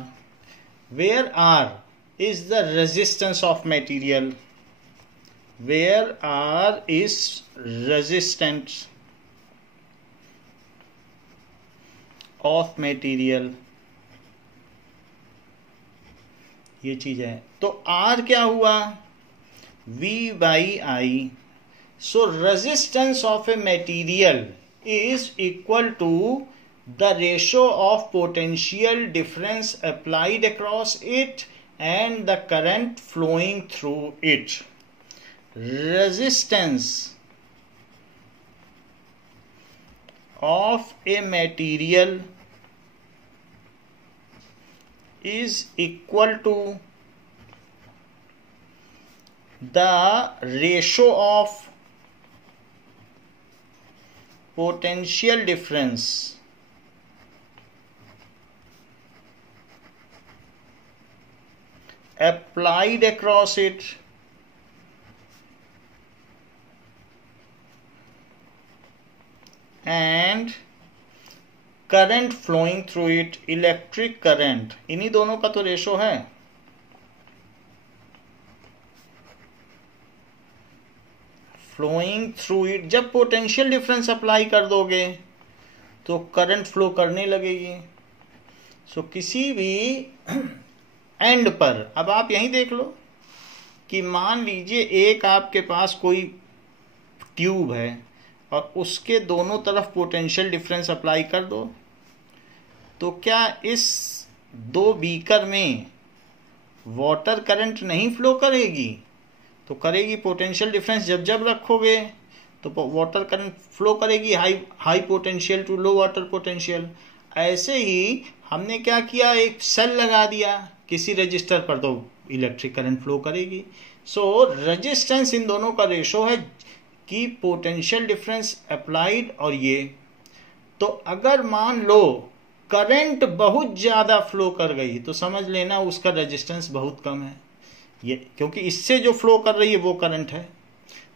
where R is the resistance of material. Where R is resistance of material, ये चीज है। तो R क्या हुआ? V by I. So resistance of a material is equal to the ratio of potential difference applied across it and the current flowing through it. Resistance of a material is equal to the ratio of potential difference applied across it and current flowing through it, electric current, इन्हीं दोनों का तो ratio है। Flowing through it, जब potential difference apply कर दोगे तो current flow करने लगेगी। सो किसी भी एंड पर, अब आप यहीं देख लो कि मान लीजिए एक आपके पास कोई ट्यूब है और उसके दोनों तरफ पोटेंशियल डिफरेंस अप्लाई कर दो, तो क्या इस दो बीकर में वाटर करंट नहीं फ्लो करेगी? तो करेगी। पोटेंशियल डिफरेंस जब जब रखोगे तो वाटर करंट फ्लो करेगी, high potential to low water potential. ऐसे ही हमने क्या किया, एक सेल लगा दिया किसी रजिस्टर पर, तो इलेक्ट्रिक करंट फ्लो करेगी। सो रेजिस्टेंस इन दोनों का रेशो है कि पोटेंशियल डिफरेंस अप्लाइड और ये। तो अगर मान लो करंट बहुत ज्यादा फ्लो कर गई तो समझ लेना उसका रेजिस्टेंस बहुत कम है, ये क्योंकि इससे जो फ्लो कर रही है वो करंट है।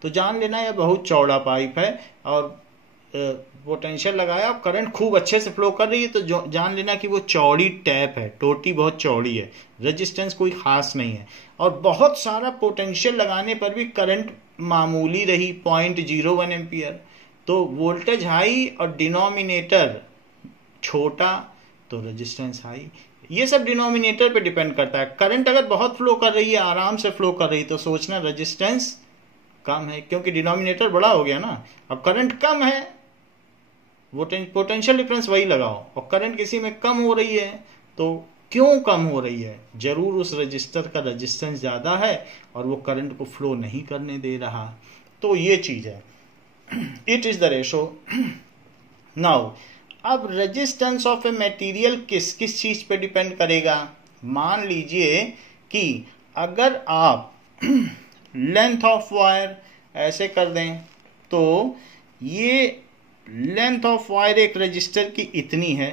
तो जान लेना ये बहुत चौड़ा पाइप है और पोटेंशियल लगाया और करंट खूब अच्छे से फ्लो कर रही है, तो जान लेना कि वो चौड़ी टैप है, टोटी बहुत चौड़ी है, रेजिस्टेंस कोई खास नहीं है। और बहुत सारा पोटेंशियल लगाने पर भी करंट मामूली रही, 0.01 एम्पियर। तो वोल्टेज हाई और डिनोमिनेटर छोटा तो रेजिस्टेंस हाई। ये सब डिनोमिनेटर पे डिपेंड करता है। करंट अगर बहुत फ्लो कर रही है, आराम से फ्लो कर रही है, तो सोचना रेजिस्टेंस कम है, क्योंकि डिनोमिनेटर बड़ा हो गया ना। अब करंट कम है, पोटेंशियल डिफरेंस वही लगाओ, और करंट किसी में कम हो रही है, तो क्यों कम हो रही है? जरूर उस रजिस्टर का रेजिस्टेंस ज्यादा है और वो करंट को फ्लो नहीं करने दे रहा। तो ये चीज है, it is the ratio. Now अब रेजिस्टेंस ऑफ ए मटेरियल किस किस चीज पे डिपेंड करेगा? मान लीजिए कि अगर आप लेंथ ऑफ वायर ऐसे कर दें, तो ये लेंथ ऑफ वायर एक रजिस्टर की इतनी है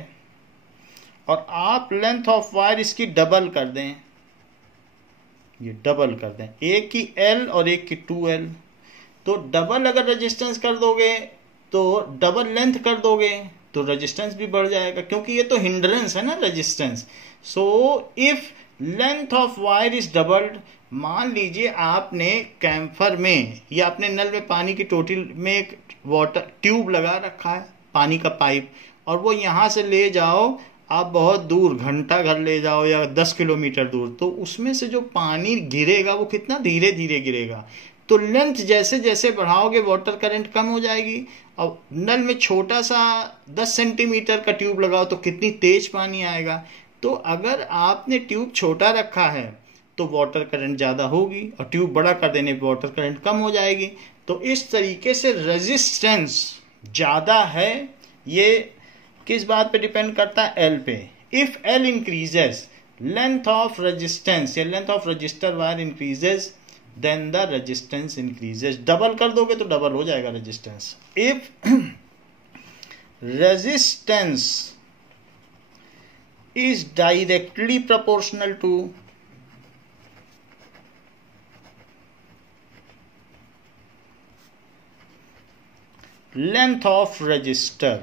और आप लेंथ ऑफ वायर इसकी डबल कर दें, ये डबल कर दें, एक की L और एक की 2L। तो डबल अगर रेजिस्टेंस कर दोगे तो डबल लेंथ कर दोगे तो रेजिस्टेंस भी बढ़ जाएगा, क्योंकि ये तो हिंड्रेंस है ना resistance. So if length of wire is doubled, मान लीजिए आपने कैम्फर में या अपने नल में पानी की टोटी में एक वाटर ट्यूब लगा रखा है, पानी का पाइप, और वो यहाँ से ले जाओ आप बहुत दूर, घंटा घर ले जाओ या 10 किलोमीटर दूर, तो उसमें से जो पानी गिरेगा वो कितना धीरे धीरे गिरेगा। तो लेंथ जैसे जैसे बढ़ाओगे वाटर करंट कम हो जाएगी। और नल में छोटा सा 10 सेंटीमीटर का ट्यूब लगाओ तो कितनी तेज पानी आएगा। तो अगर आपने ट्यूब छोटा रखा है तो वाटर करंट ज़्यादा होगी, और ट्यूब बड़ा कर देने पर वाटर करंट कम हो जाएगी। तो इस तरीके से रेजिस्टेंस ज़्यादा है, ये किस बात पे डिपेंड करता है? एल पे। If L increases, length of resistance या length of resistor wire increases, then the resistance increases. Double कर दोगे तो डबल हो जाएगा resistance. If resistance is directly proportional to length of resistor,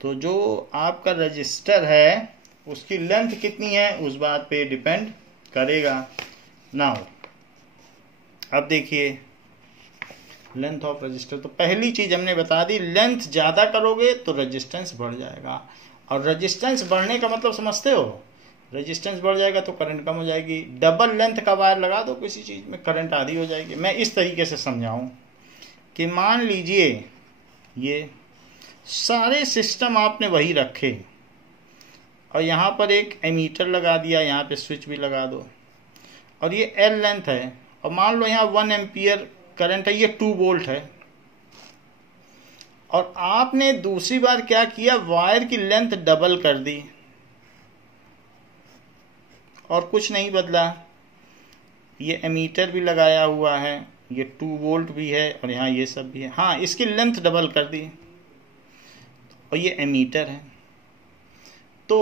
तो जो आपका रजिस्टर है उसकी लेंथ कितनी है उस बात पे डिपेंड करेगा। नाउ अब देखिए लेंथ ऑफ रजिस्टर, तो पहली चीज हमने बता दी, लेंथ ज्यादा करोगे तो रेजिस्टेंस बढ़ जाएगा, और रेजिस्टेंस बढ़ने का मतलब समझते हो? रेजिस्टेंस बढ़ जाएगा तो करंट कम हो जाएगी। डबल लेंथ का वायर लगा दो किसी चीज में, करंट आधी हो जाएगी। मैं इस तरीके से समझाऊं कि मान लीजिए ये सारे सिस्टम आपने वही रखे और यहाँ पर एक एमीटर लगा दिया, यहाँ पे स्विच भी लगा दो, और ये L लेंथ है, और मान लो यहाँ 1 एम्पियर करंट है, ये 2 वोल्ट है। और आपने दूसरी बार क्या किया, वायर की लेंथ डबल कर दी और कुछ नहीं बदला। ये एमीटर भी लगाया हुआ है, ये 2 वोल्ट भी है और यहाँ ये सब भी है। हाँ, इसकी लेंथ डबल कर दी और ये एमीटर है। तो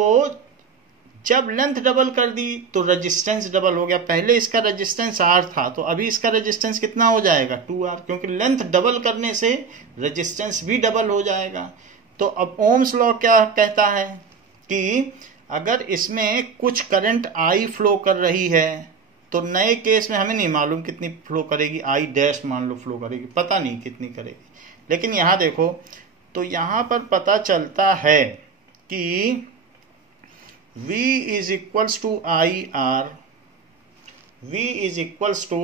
जब लेंथ डबल कर दी तो रेजिस्टेंस डबल हो गया। पहले इसका रेजिस्टेंस R था, तो अभी इसका रेजिस्टेंस कितना हो जाएगा 2R, क्योंकि लेंथ डबल करने से रेजिस्टेंस भी डबल हो जाएगा। तो अब ओम्स लॉ क्या कहता है कि अगर इसमें कुछ करंट I फ्लो कर रही है, तो नए केस में हमें नहीं मालूम कितनी फ्लो करेगी, I डैश मान लो फ्लो करेगी, पता नहीं कितनी करेगी। लेकिन यहाँ देखो, तो यहाँ पर पता चलता है कि V is equals to IR, V is equals to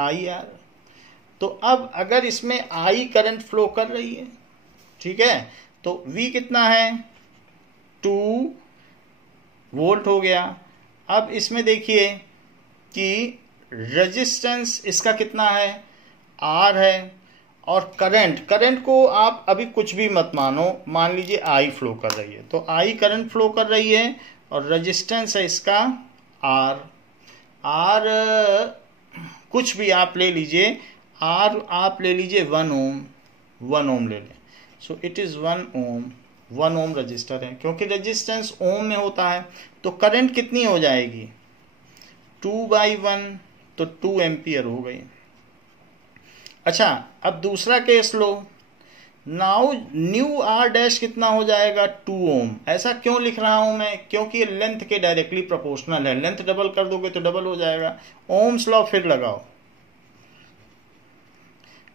IR। तो अब अगर इसमें I करंट फ्लो कर रही है, ठीक है, तो V कितना है 2 वोल्ट हो गया। अब इसमें देखिए कि रेजिस्टेंस इसका कितना है R है, और करंट को आप अभी कुछ भी मत मानो, मान लीजिए I फ्लो कर रही है, तो I करंट फ्लो कर रही है और रेजिस्टेंस है इसका R कुछ भी आप ले लीजिए, R आप ले लीजिए 1 ओम ले लें। So it is 1 ohm resistor है, क्योंकि रेजिस्टेंस ओम में होता है। तो करंट कितनी हो जाएगी 2/1, तो 2 एम्पियर हो गई। अच्छा, अब दूसरा केस लो। नाउ न्यू R डैश कितना हो जाएगा 2 ओम। ऐसा क्यों लिख रहा हूं मैं, क्योंकि ये लेंथ के डायरेक्टली प्रोपोर्शनल है। लेंथ डबल कर दोगे तो डबल हो जाएगा। ओम्स लॉ फिर लगाओ,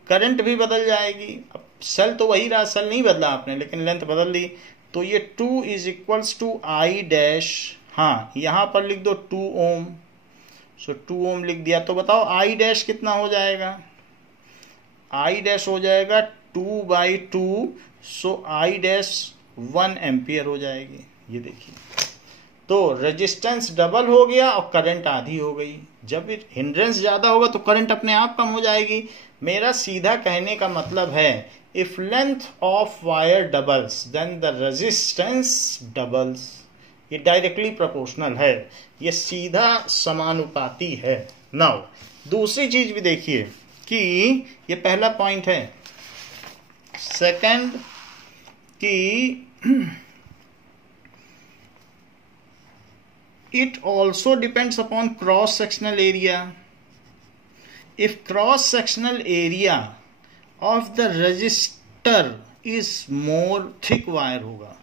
करंट भी बदल जाएगी। अब सेल तो वही रहा, सेल नहीं बदला आपने, लेकिन लेंथ बदल दी। तो ये 2 is equals to I dash, हाँ यहां पर लिख दो 2 ओम। सो 2 ओम लिख दिया। तो बताओ I डैश कितना हो जाएगा, I डैश हो जाएगा 2/2। सो I डैश 1 एम्पियर हो जाएगी। ये देखिए, तो रेजिस्टेंस डबल हो गया और करंट आधी हो गई। जब हिंड्रेंस ज्यादा होगा तो करंट अपने आप कम हो जाएगी। मेरा सीधा कहने का मतलब है, if length of wire doubles then the resistance doubles. ये डायरेक्टली प्रोपोर्शनल है, ये सीधा समानुपाती है। नाउ दूसरी चीज भी देखिए कि ये पहला पॉइंट है। सेकंड कि it also depends upon cross sectional area. If cross sectional area of the resistor is more thick wire होगा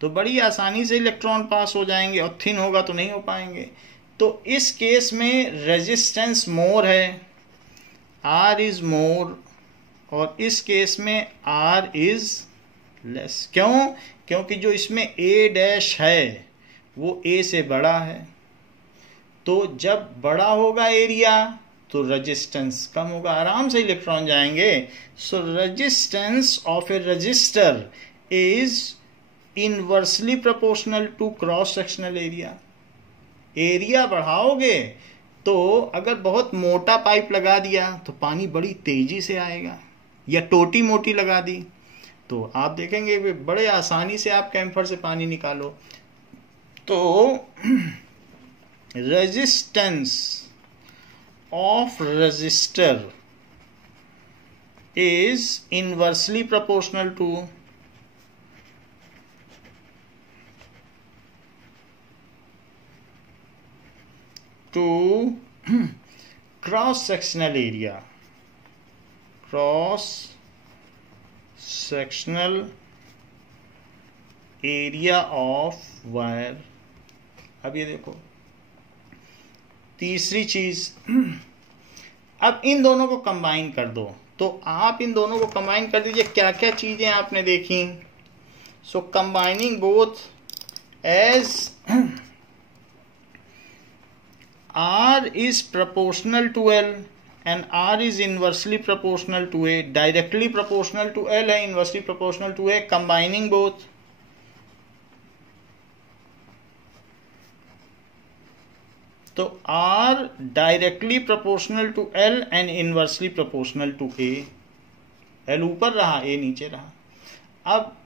तो बड़ी आसानी से इलेक्ट्रॉन पास हो जाएंगे, और थिन होगा तो नहीं हो पाएंगे। तो इस केस में रेजिस्टेंस मोर है, R इज मोर, और इस केस में R इज लेस। क्यों? क्योंकि जो इसमें A डैश है वो A से बड़ा है। तो जब बड़ा होगा एरिया तो रेजिस्टेंस कम होगा, आराम से इलेक्ट्रॉन जाएंगे। So resistance of a resistor is inversely proportional to cross sectional area. Area बढ़ाओगे तो अगर बहुत मोटा पाइप लगा दिया तो पानी बड़ी तेजी से आएगा, या टोटी मोटी लगा दी तो आप देखेंगे बड़े आसानी से आप कैंफर से पानी निकालो। तो resistance of resistor is inversely proportional to cross sectional area, cross sectional area of wire. अब ये देखो तीसरी चीज, अब इन दोनों को कंबाइन कर दो। तो आप इन दोनों को कंबाइन कर दीजिए। क्या क्या चीजें आपने देखी। So combining both as R is proportional to L and R is inversely proportional to A, directly proportional to L है, inversely proportional to A, combining both। तो R directly proportional to L and inversely proportional to A। L ऊपर रहा, A नीचे रहा। अब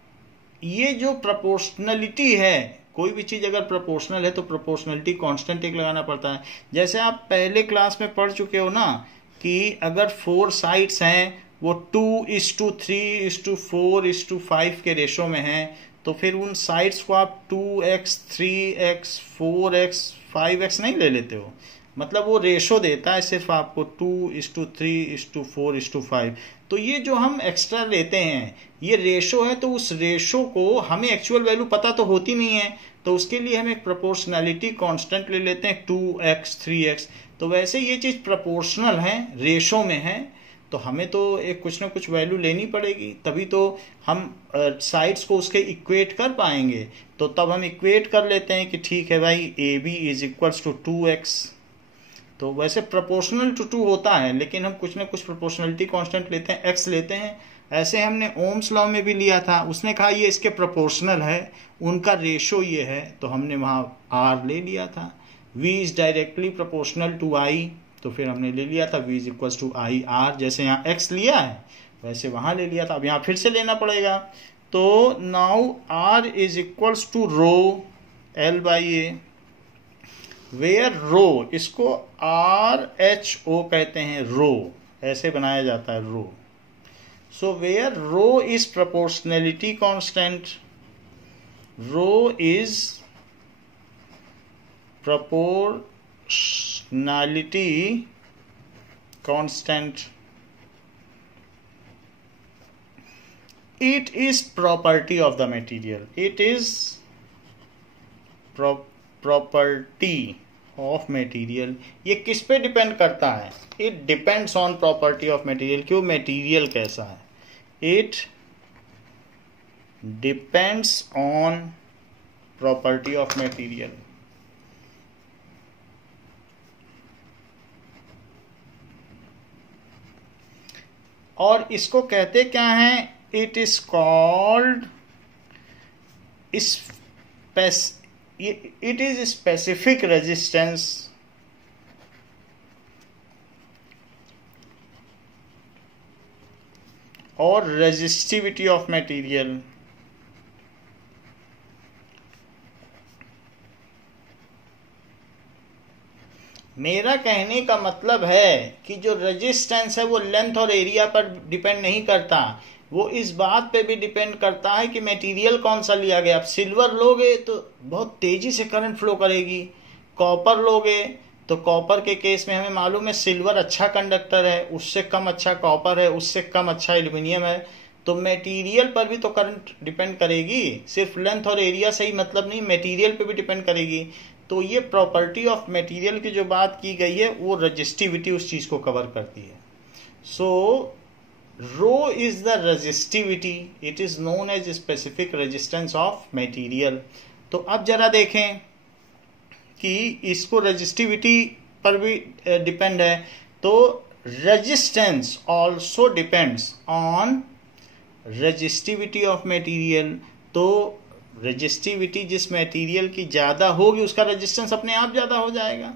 ये जो proportionality है कोई भी चीज़ अगर प्रोपोर्शनल है तो प्रोपोर्शनलिटी कांस्टेंट एक लगाना पड़ता है। जैसे आप पहले क्लास में पढ़ चुके हो ना कि अगर 4 साइड्स हैं वो 2:3:4:5 के रेशो में हैं, तो फिर उन साइड्स को आप 2x 3x 4x 5x नहीं ले लेते हो, मतलब वो रेशो देता है सिर्फ आपको 2:3:4:5। तो ये जो हम एक्स्ट्रा लेते हैं ये रेशो है, तो उस रेशो को हमें एक्चुअल वैल्यू पता तो होती नहीं है, तो उसके लिए हम एक प्रोपोर्शनैलिटी कांस्टेंट ले लेते हैं 2x 3x। तो वैसे ये चीज़ प्रोपोर्शनल है, रेशो में है, तो हमें तो एक कुछ ना कुछ वैल्यू लेनी पड़ेगी, तभी तो हम साइड्स को उसके इक्वेट कर पाएंगे। तो तब हम इक्वेट कर लेते हैं कि ठीक है भाई AB = 2x। तो वैसे प्रोपोर्शनल टू 2 होता है, लेकिन हम कुछ ना कुछ प्रोपोर्शनलिटी कांस्टेंट लेते हैं, x लेते हैं। ऐसे हमने ओम्स लॉ में भी लिया था, उसने कहा ये इसके प्रोपोर्शनल है, उनका रेशो ये है, तो हमने वहाँ r ले लिया था। v is directly proportional to i, तो फिर हमने ले लिया था v = i/r। जैसे यहाँ x लिया है वैसे वहाँ ले लिया था, अब यहाँ फिर से लेना पड़ेगा। तो now r = rho L/A, where rho, इसको RHO कहते हैं, रो ऐसे बनाया जाता है rho. So where rho is proportionality constant, rho is proportionality constant. It is property of the material. It is property of material. ये किस पे डिपेंड करता है? It depends on property of material. क्यों? मटेरियल कैसा है? It depends on property of material. और इसको कहते क्या हैं? It is called it is specific resistance और रेजिस्टिविटी ऑफ मटेरियल। मेरा कहने का मतलब है कि जो रेजिस्टेंस है वो लेंथ और एरिया पर डिपेंड नहीं करता, वो इस बात पे भी डिपेंड करता है कि मटेरियल कौन सा लिया गया। आप सिल्वर लोगे तो बहुत तेजी से करंट फ्लो करेगी, कॉपर लोगे तो कॉपर के केस में हमें मालूम है सिल्वर अच्छा कंडक्टर है, उससे कम अच्छा कॉपर है, उससे कम अच्छा एल्यूमिनियम है। तो मटेरियल पर भी तो करंट डिपेंड करेगी, सिर्फ लेंथ और एरिया से ही मतलब नहीं, मटेरियल पे भी डिपेंड करेगी। तो ये प्रॉपर्टी ऑफ मटेरियल की जो बात की गई है वो रेजिस्टिविटी उस चीज को कवर करती है। So rho is the resistivity, it is known as specific resistance of material. तो अब जरा देखें कि इसको रेजिस्टिविटी पर भी डिपेंड है, तो resistance also depends on resistivity of material. तो रेजिस्टिविटी जिस मटेरियल की ज़्यादा होगी उसका रेजिस्टेंस अपने आप ज़्यादा हो जाएगा।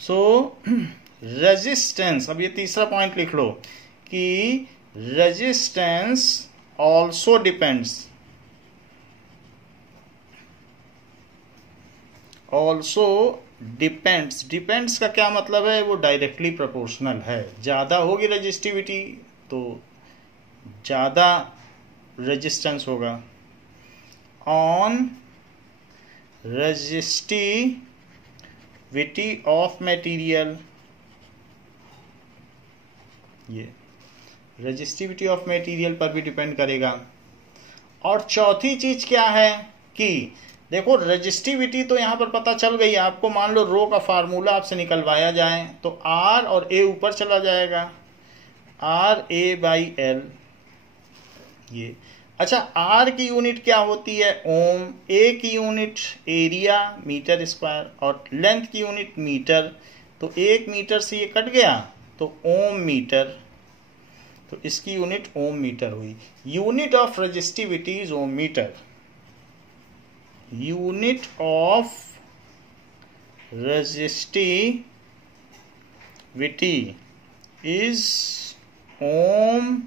सो रेजिस्टेंस, अब ये तीसरा पॉइंट लिख लो कि resistance also depends, also depends, depends का क्या मतलब है? वो डायरेक्टली प्रोपोर्शनल है, ज़्यादा होगी रेजिस्टिविटी तो ज़्यादा रेजिस्टेंस होगा। ऑन रेजिस्टिविटी ऑफ मटेरियल, ये रेजिस्टिविटी ऑफ मटेरियल पर भी डिपेंड करेगा। और चौथी चीज क्या है कि देखो रेजिस्टिविटी तो यहां पर पता चल गई आपको, मान लो रो का फार्मूला आपसे निकलवाया जाए तो R और A ऊपर चला जाएगा, RA/L। ये अच्छा, R की यूनिट क्या होती है? ओम। A की यूनिट एरिया मीटर स्क्वायर और लेंथ की यूनिट मीटर। तो 1 मीटर से ये कट गया तो ओम मीटर, तो इसकी यूनिट ओम मीटर हुई। Unit of resistivity is ohm meter, unit of resistivity is ohm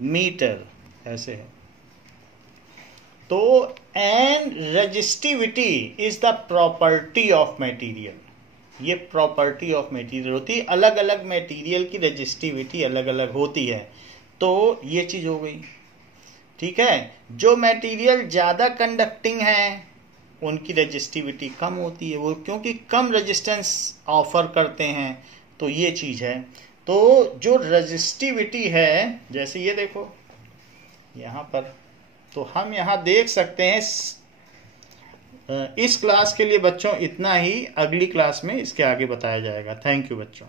meter, ऐसे है। तो and resistivity is the property of material, ये प्रॉपर्टी ऑफ मटेरियल होती है, अलग अलग मटेरियल की रेजिस्टिविटी अलग अलग होती है। तो ये चीज हो गई, ठीक है। जो मटेरियल ज्यादा कंडक्टिंग है उनकी रेजिस्टिविटी कम होती है, वो क्योंकि कम रेजिस्टेंस ऑफर करते हैं, तो ये चीज है। तो जो रेजिस्टिविटी है, जैसे ये देखो यहाँ पर, तो हम यहाँ देख सकते हैं। इस क्लास के लिए बच्चों इतना ही, अगली क्लास में इसके आगे बताया जाएगा। थैंक यू बच्चों।